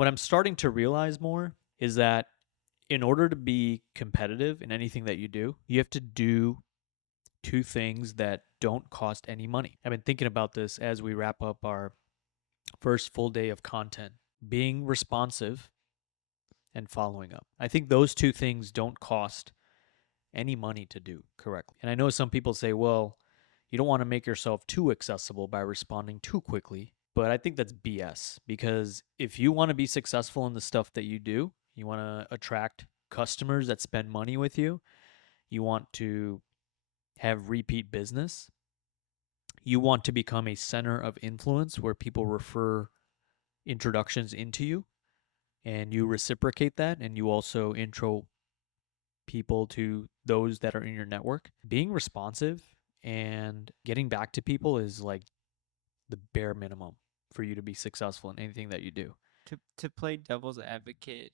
what I'm starting to realize more is that in order to be competitive in anything that you do, you have to do two things that don't cost any money. I've been thinking about this as we wrap up our first full day of content. Being responsive and following up. I think those two things don't cost any money to do correctly. And I know some people say, well, you don't want to make yourself too accessible by responding too quickly. But I think that's BS, because if you want to be successful in the stuff that you do, you want to attract customers that spend money with you want to have repeat business, you want to become a center of influence where people refer introductions into you, and you reciprocate that, and you also intro people to those that are in your network. Being responsive and getting back to people is like the bare minimum for you to be successful in anything that you do. To play devil's advocate,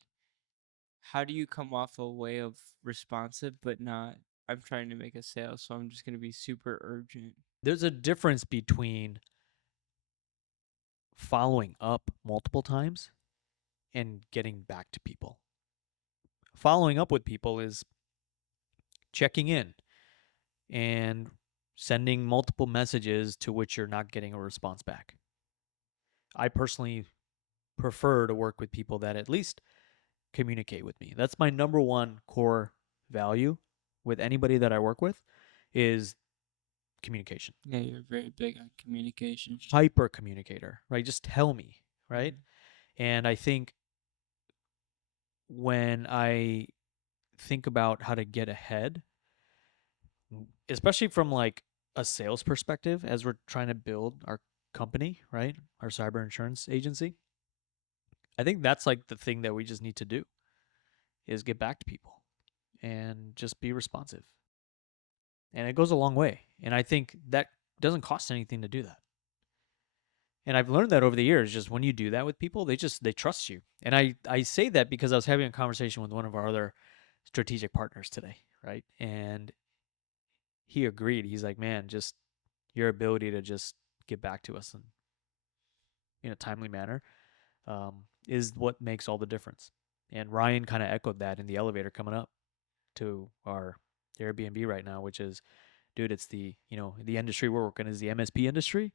how do you come off a way of responsive but not, I'm trying to make a sale, so I'm just going to be super urgent? There's a difference between following up multiple times and getting back to people. Following up with people is checking in and sending multiple messages to which you're not getting a response back. I personally prefer to work with people that at least communicate with me. That's my number one core value with anybody that I work with is communication. Yeah, you're very big on communication. Hyper communicator, right? Just tell me, right? And I think when I think about how to get ahead, especially from like a sales perspective, as we're trying to build our company, right? Our cyber insurance agency, I think that's like the thing that we just need to do is get back to people and just be responsive. And it goes a long way. And I think that doesn't cost anything to do that. And I've learned that over the years, just when you do that with people, they trust you. And I say that because I was having a conversation with one of our other strategic partners today, right? And he agreed. He's like, man, just your ability to just get back to us in a timely manner is what makes all the difference. And Ryan kind of echoed that in the elevator coming up to our Airbnb right now, which is, dude, it's the industry we're working in is the MSP industry.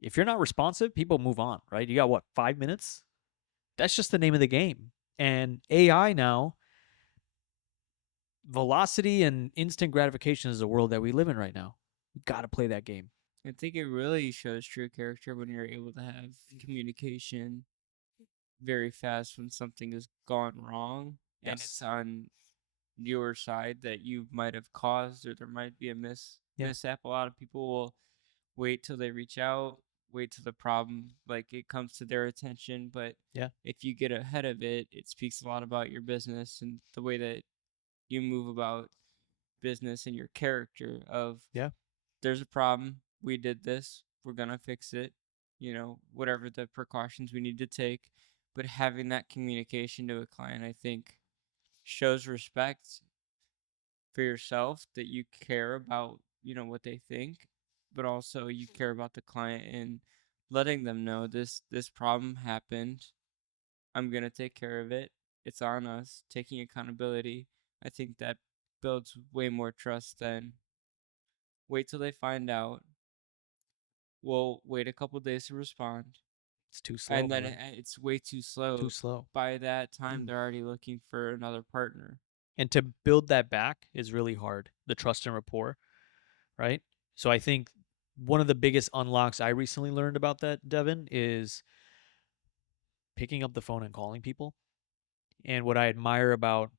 If you're not responsive, people move on, right? You got what, 5 minutes? That's just the name of the game. And AI now, velocity and instant gratification is the world that we live in right now. You got to play that game. I think it really shows true character when you're able to have communication very fast when something has gone wrong and it's on your side that you might have caused, or there might be a mishap. A lot of people will wait till they reach out, wait till the problem like it comes to their attention. But if you get ahead of it, it speaks a lot about your business and the way that you move about business and your character of there's a problem, we did this, we're gonna fix it, whatever the precautions we need to take. But having that communication to a client, I think, shows respect for yourself, that you care about what they think, but also you care about the client and letting them know this problem happened, I'm gonna take care of it, it's on us, taking accountability. I think that builds way more trust than wait till they find out, we'll wait a couple days to respond. It's too slow. And then it's way too slow. Too slow. By that time, they're already looking for another partner. And to build that back is really hard, the trust and rapport, right? So I think one of the biggest unlocks I recently learned about that, Devin, is picking up the phone and calling people. And what I admire about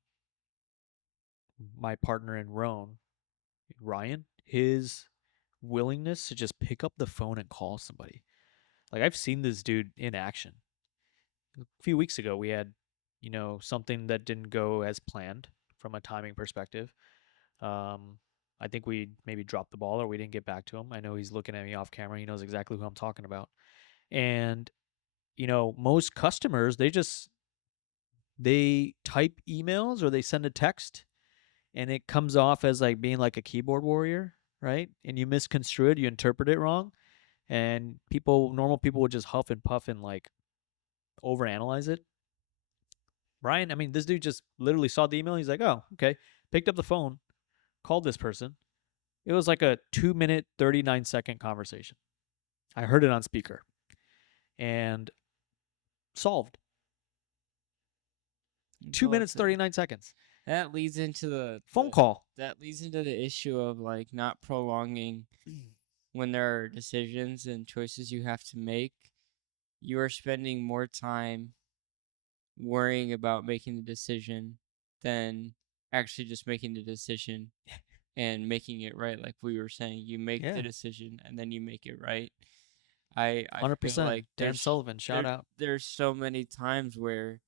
my partner in Ryan, his willingness to just pick up the phone and call somebody. Like, I've seen this dude in action. A few weeks ago, we had, something that didn't go as planned from a timing perspective. I think we maybe dropped the ball or we didn't get back to him. I know he's looking at me off camera. He knows exactly who I'm talking about. And, most customers, they type emails or they send a text and it comes off as like being like a keyboard warrior, right? And you misconstrue it, you interpret it wrong. And normal people would just huff and puff and like overanalyze it. Brian, I mean, this dude just literally saw the email. He's like, oh, okay. Picked up the phone, called this person. It was like a 2 minute, 39-second conversation. I heard it on speaker and solved. 2 minutes, 39 seconds. That leads into phone call. That leads into the issue of like not prolonging when there are decisions and choices you have to make. You are spending more time worrying about making the decision than actually just making the decision and making it right. Like we were saying, you make the decision and then you make it right. I 100%. feel like Dan Sullivan, shout out. There's so many times where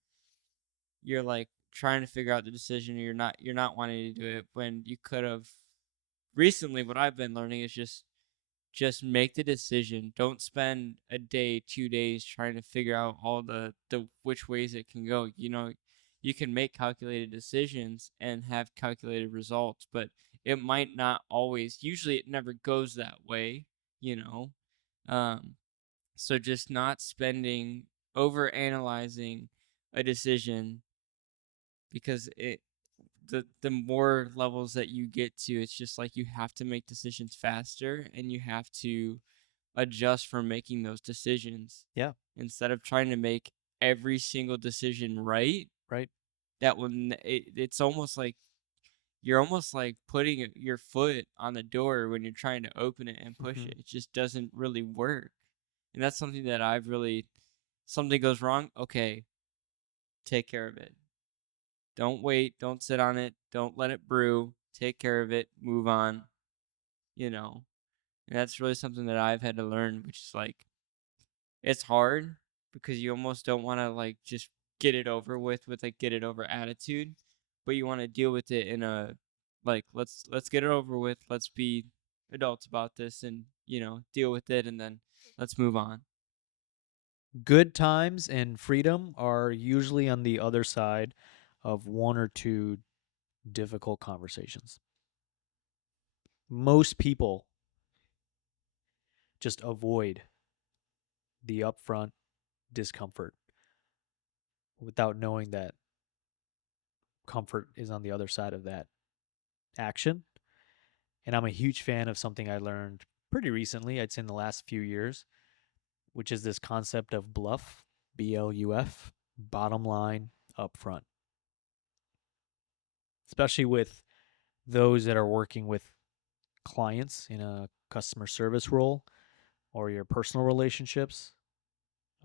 you're like trying to figure out the decision, or you're not wanting to do it when you could have. Recently, what I've been learning is just make the decision. Don't spend a day, 2 days trying to figure out all the which ways it can go. You know, you can make calculated decisions and have calculated results, but it might not always. Usually, it never goes that way. You know, so just not spending over analyzing a decision, because the more levels that you get to, it's just like you have to make decisions faster and you have to adjust for making those decisions. Yeah. Instead of trying to make every single decision right. Right. That one, it's almost like you're almost like putting your foot on the door when you're trying to open it and push it. It just doesn't really work. And that's something that I've really, something goes wrong, okay, take care of it. Don't wait. Don't sit on it. Don't let it brew. Take care of it. Move on. You know, and that's really something that I've had to learn, which is like, it's hard because you almost don't want to like just get it over with like get it over attitude, but you want to deal with it in a like let's get it over with. Let's be adults about this and deal with it, and then let's move on. Good times and freedom are usually on the other side of one or two difficult conversations. Most people just avoid the upfront discomfort without knowing that comfort is on the other side of that action. And I'm a huge fan of something I learned pretty recently, I'd say in the last few years, which is this concept of BLUF, BLUF, bottom line upfront. Especially with those that are working with clients in a customer service role, or your personal relationships,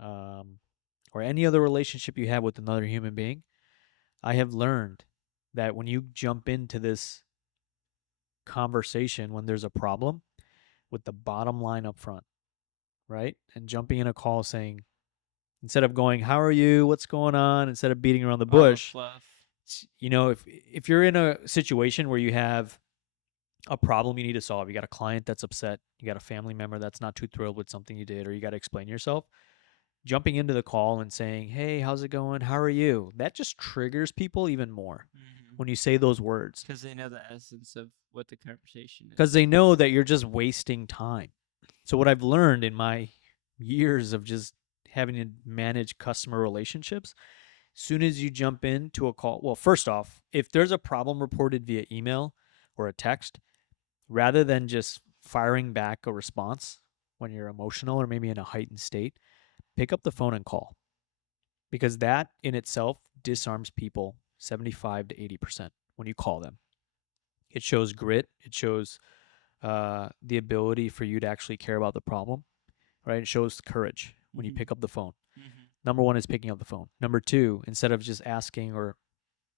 or any other relationship you have with another human being. I have learned that when you jump into this conversation when there's a problem, with the bottom line up front, right? And jumping in a call saying, instead of going, how are you? What's going on? Instead of beating around the bush, if you're in a situation where you have a problem you need to solve, you got a client that's upset, you got a family member that's not too thrilled with something you did, or you got to explain yourself, jumping into the call and saying, hey, how's it going? How are you? That just triggers people even more when you say those words. Because they know the essence of what the conversation is. Because they know that you're just wasting time. So what I've learned in my years of just having to manage customer relationships, as soon as you jump into a call, well, first off, if there's a problem reported via email or a text, rather than just firing back a response when you're emotional or maybe in a heightened state, pick up the phone and call. Because that in itself disarms people 75 to 80% when you call them. It shows grit. It shows the ability for you to actually care about the problem, right? It shows courage when you pick up the phone. Number one is picking up the phone. Number two, instead of just asking or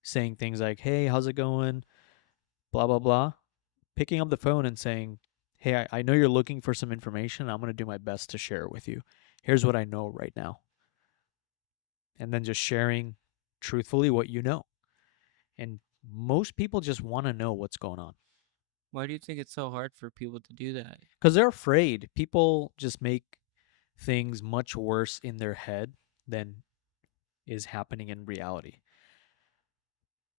saying things like, hey, how's it going? Blah, blah, blah. Picking up the phone and saying, hey, I know you're looking for some information. I'm going to do my best to share it with you. Here's what I know right now. And then just sharing truthfully what you know. And most people just want to know what's going on. Why do you think it's so hard for people to do that? Because they're afraid. People just make things much worse in their head than is happening in reality.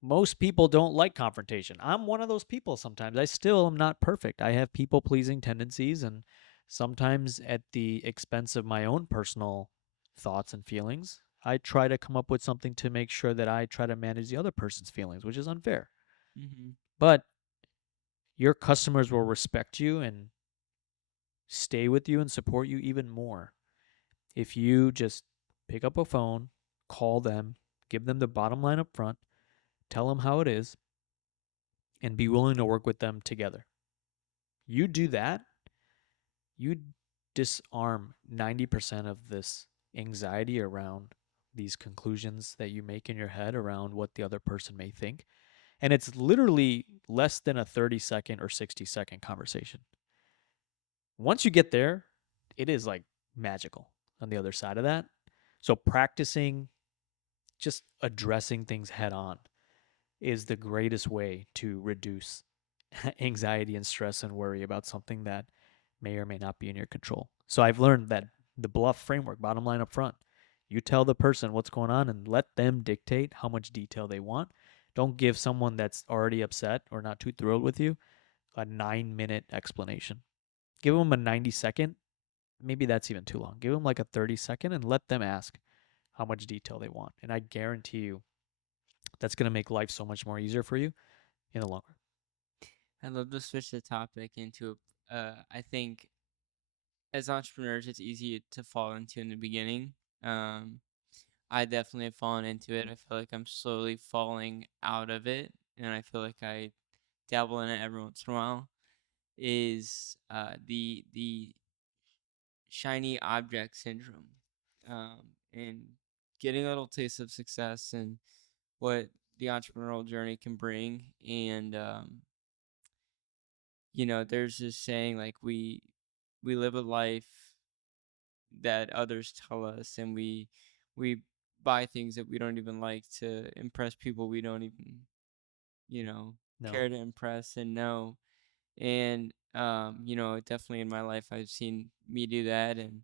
Most people don't like confrontation. I'm one of those people sometimes. I still am not perfect. I have people-pleasing tendencies, and sometimes at the expense of my own personal thoughts and feelings, I try to come up with something to make sure that I try to manage the other person's feelings, which is unfair. Mm-hmm. But your customers will respect you and stay with you and support you even more if you just pick up a phone, call them, give them the bottom line up front, tell them how it is, and be willing to work with them together. You do that, you disarm 90% of this anxiety around these conclusions that you make in your head around what the other person may think. And it's literally less than a 30-second or 60-second conversation. Once you get there, it is like magical on the other side of that. So practicing just addressing things head on is the greatest way to reduce anxiety and stress and worry about something that may or may not be in your control. So I've learned that the bluff framework, bottom line up front, you tell the person what's going on and let them dictate how much detail they want. Don't give someone that's already upset or not too thrilled with you a 9-minute explanation. Give them a 90-second. Maybe that's even too long. Give them like a 30-second and let them ask how much detail they want. And I guarantee you that's going to make life so much more easier for you in the long run. I'd love to switch the topic into, I think as entrepreneurs, it's easy to fall into in the beginning. Um, I definitely have fallen into it. I feel like I'm slowly falling out of it, and I feel like I dabble in it every once in a while. Is the shiny object syndrome, and getting a little taste of success and what the entrepreneurial journey can bring. And there's this saying like we live a life that others tell us, and we buy things that we don't even like to impress people we don't even you know No. care to impress and know. And definitely in my life I've seen me do that and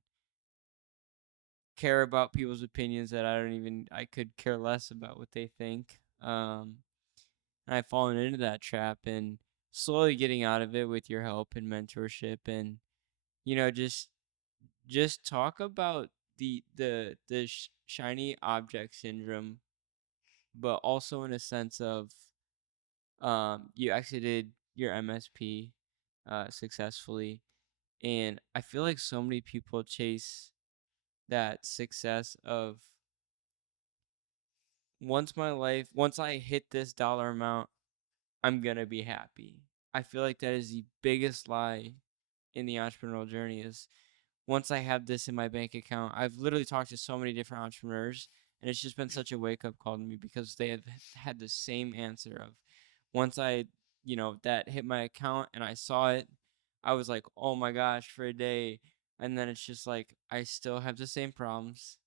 care about people's opinions that I could care less about what they think. And I've fallen into that trap, and slowly getting out of it with your help and mentorship. And just talk about the shiny object syndrome, but also in a sense of you exited your MSP successfully, and I feel like so many people chase that success of once I hit this dollar amount, I'm gonna be happy. I feel like that is the biggest lie in the entrepreneurial journey is once I have this in my bank account. I've literally talked to so many different entrepreneurs, and it's just been such a wake up call to me because they have had the same answer of once that hit my account and I saw it, I was like, oh my gosh, for a day. And then it's just like, I still have the same problems.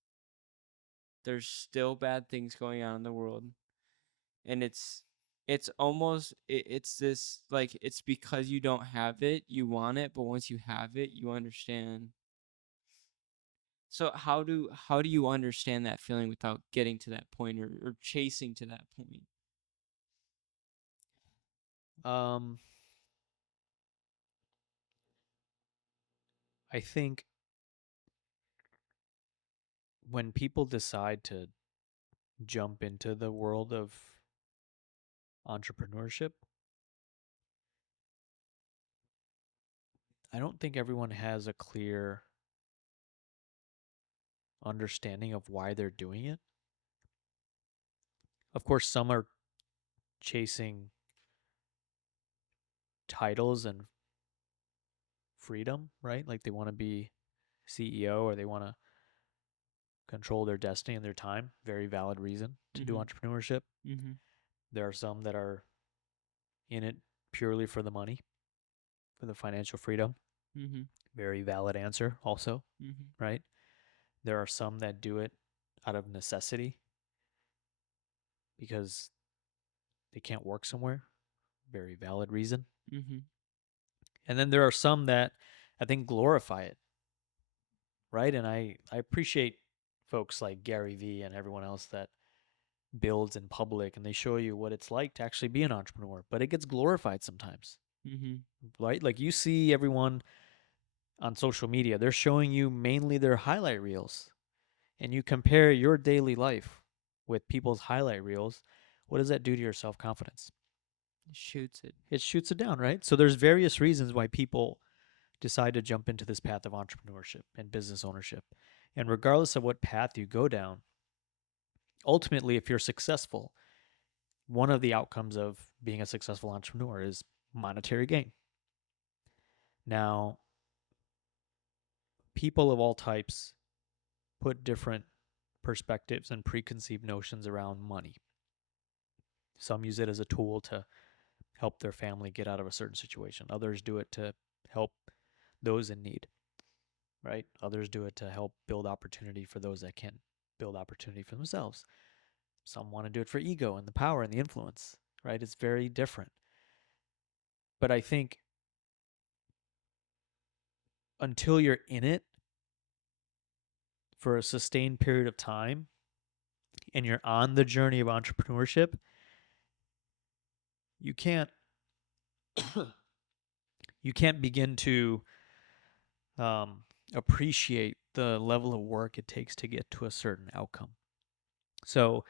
There's still bad things going on in the world. And it's this like it's because you don't have it, you want it, but once you have it, you understand. So how do you understand that feeling without getting to that point or chasing to that point? Um, I think when people decide to jump into the world of entrepreneurship, I don't think everyone has a clear understanding of why they're doing it. Of course, some are chasing titles and freedom, right? Like they want to be CEO or they want to control their destiny and their time. Very valid reason to do Mhm. entrepreneurship. Mhm. There are some that are in it purely for the money, for the financial freedom. Mhm. Very valid answer, also, Mhm. right? There are some that do it out of necessity because they can't work somewhere. Very valid reason. Mhm. And then there are some that I think glorify it, right? And I appreciate folks like Gary Vee and everyone else that builds in public and they show you what it's like to actually be an entrepreneur, but it gets glorified sometimes, Mhm. right? Like you see everyone on social media, they're showing you mainly their highlight reels. and you compare your daily life with people's highlight reels, what does that do to your self confidence? It shoots it. It shoots it down, right? So there's various reasons why people decide to jump into this path of entrepreneurship and business ownership. And regardless of what path you go down, ultimately, if you're successful, one of the outcomes of being a successful entrepreneur is monetary gain. Now, people of all types put different perspectives and preconceived notions around money. Some use it as a tool to help their family get out of a certain situation. Others do it to help those in need, right? Others do it to help build opportunity for those that can build opportunity for themselves. Some want to do it for ego and the power and the influence, right? It's very different. But I think until you're in it for a sustained period of time and you're on the journey of entrepreneurship, you can't you can't begin to um, appreciate the level of work it takes to get to a certain outcome. So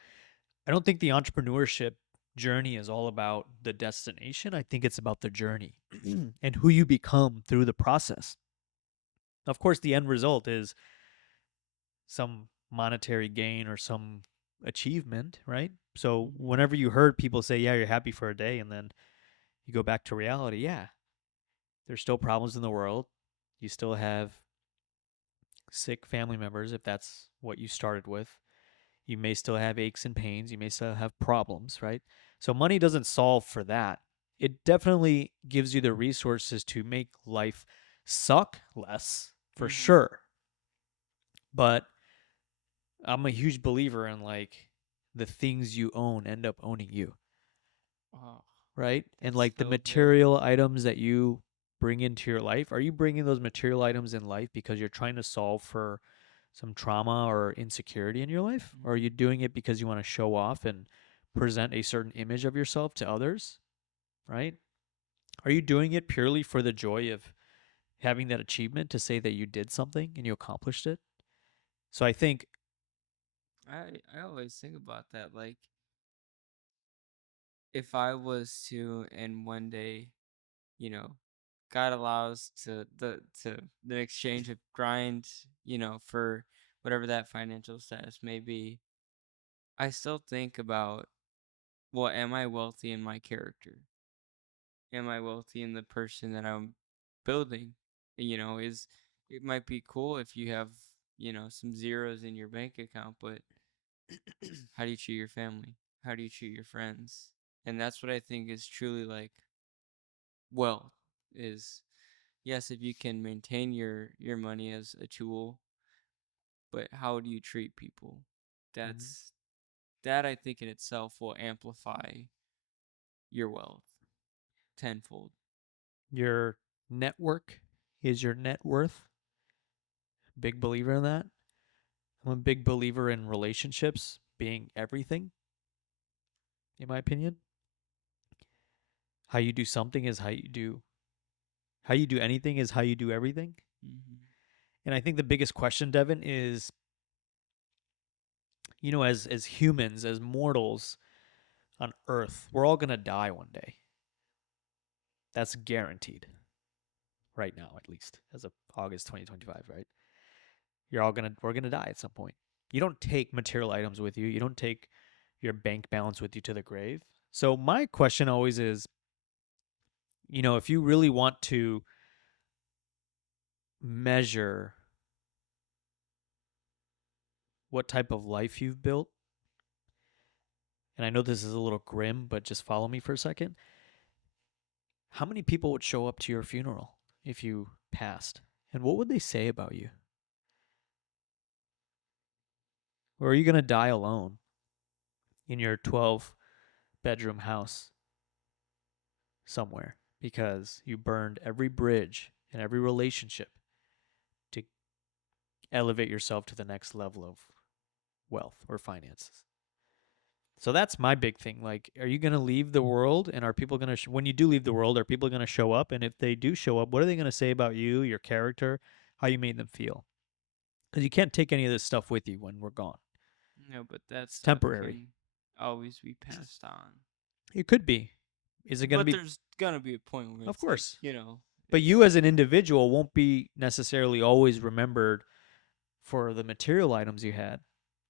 I don't think the entrepreneurship journey is all about the destination. I think it's about the journey and who you become through the process. Of course, the end result is some monetary gain or some achievement, right? So whenever you heard people say, yeah, you're happy for a day, and then you go back to reality, yeah, there's still problems in the world. You still have sick family members if that's what you started with. You may still have aches and pains. You may still have problems, right? So money doesn't solve for that. It definitely gives you the resources to make life suck less, for sure. But I'm a huge believer in like the things you own end up owning you, Oh, right? And that's like the so good. material items that you bring into your life, are you bringing those material items in life because you're trying to solve for some trauma or insecurity in your life? Or are you doing it because you want to show off and present a certain image of yourself to others, right? Are you doing it purely for the joy of having that achievement to say that you did something and you accomplished it? So I think, I always think about that. Like, if I was to, and one day, you know, God allows to the exchange of grind, for whatever that financial status may be, I still think about, well, am I wealthy in my character? Am I wealthy in the person that I'm building? Is it might be cool if you have, some zeros in your bank account, but how do you treat your family? How do you treat your friends? And that's what I think is truly like wealth is, yes, if you can maintain your money as a tool, but how do you treat people? mhm, That's that I think in itself will amplify your wealth tenfold. your network is your net worth. Big believer in that. I'm a big believer in relationships being everything, in my opinion. How you do something is how you do anything is how you do everything. Mm-hmm. And I think the biggest question, Devin, is, as humans, as mortals on Earth, we're all gonna die one day. That's guaranteed. Right now, at least, as of August 2025, right? We're gonna die at some point. You don't take material items with you. You don't take your bank balance with you to the grave. So my question always is, if you really want to measure what type of life you've built, and I know this is a little grim, but just follow me for a second. How many people would show up to your funeral if you passed? And what would they say about you? Or are you going to die alone in your 12-bedroom house somewhere because you burned every bridge and every relationship to elevate yourself to the next level of wealth or finances? So that's my big thing. Like, are you going to leave the world? And are people going to, when you do leave the world, are people going to show up? And if they do show up, what are they going to say about you, your character, how you made them feel? because you can't take any of this stuff with you when we're gone. No, but that It's stuff temporary. can always be passed on. It could be. Is it going to But be? there's gonna be a point where Of it's like, course. you know, But you it's as an individual won't be necessarily always remembered for the material items you had.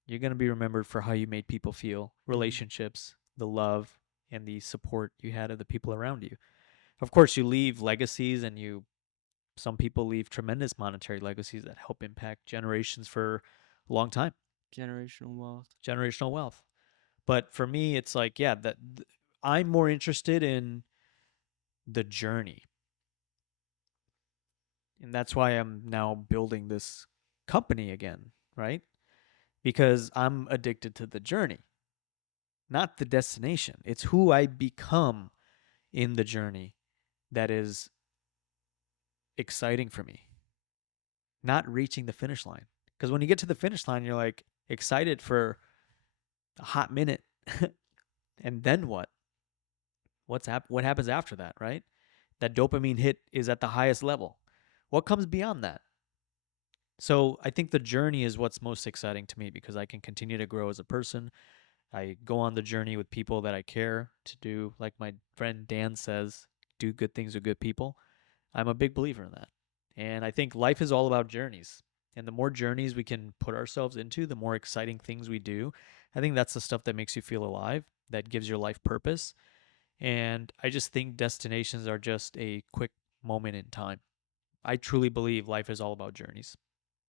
You're going to be remembered for how you made people feel, mhm, relationships, the love, and the support you had of the people around you. Of course, you leave legacies, and some people leave tremendous monetary legacies that help impact generations for a long time, generational wealth. generational wealth. But for me, it's like, yeah, I'm more interested in the journey. And that's why I'm now building this company again, right? Because I'm addicted to the journey, not the destination. It's who I become in the journey that is exciting for me, not reaching the finish line. Because when you get to the finish line, you're like excited for a hot minute. And then what? What happens after that, right? That dopamine hit is at the highest level. What comes beyond that? So I think the journey is what's most exciting to me because I can continue to grow as a person. I go on the journey with people that I care to do, like my friend Dan says, do good things with good people. I'm a big believer in that. And I think life is all about journeys. And the more journeys we can put ourselves into, the more exciting things we do. I think that's the stuff that makes you feel alive, that gives your life purpose. And I just think destinations are just a quick moment in time. I truly believe life is all about journeys.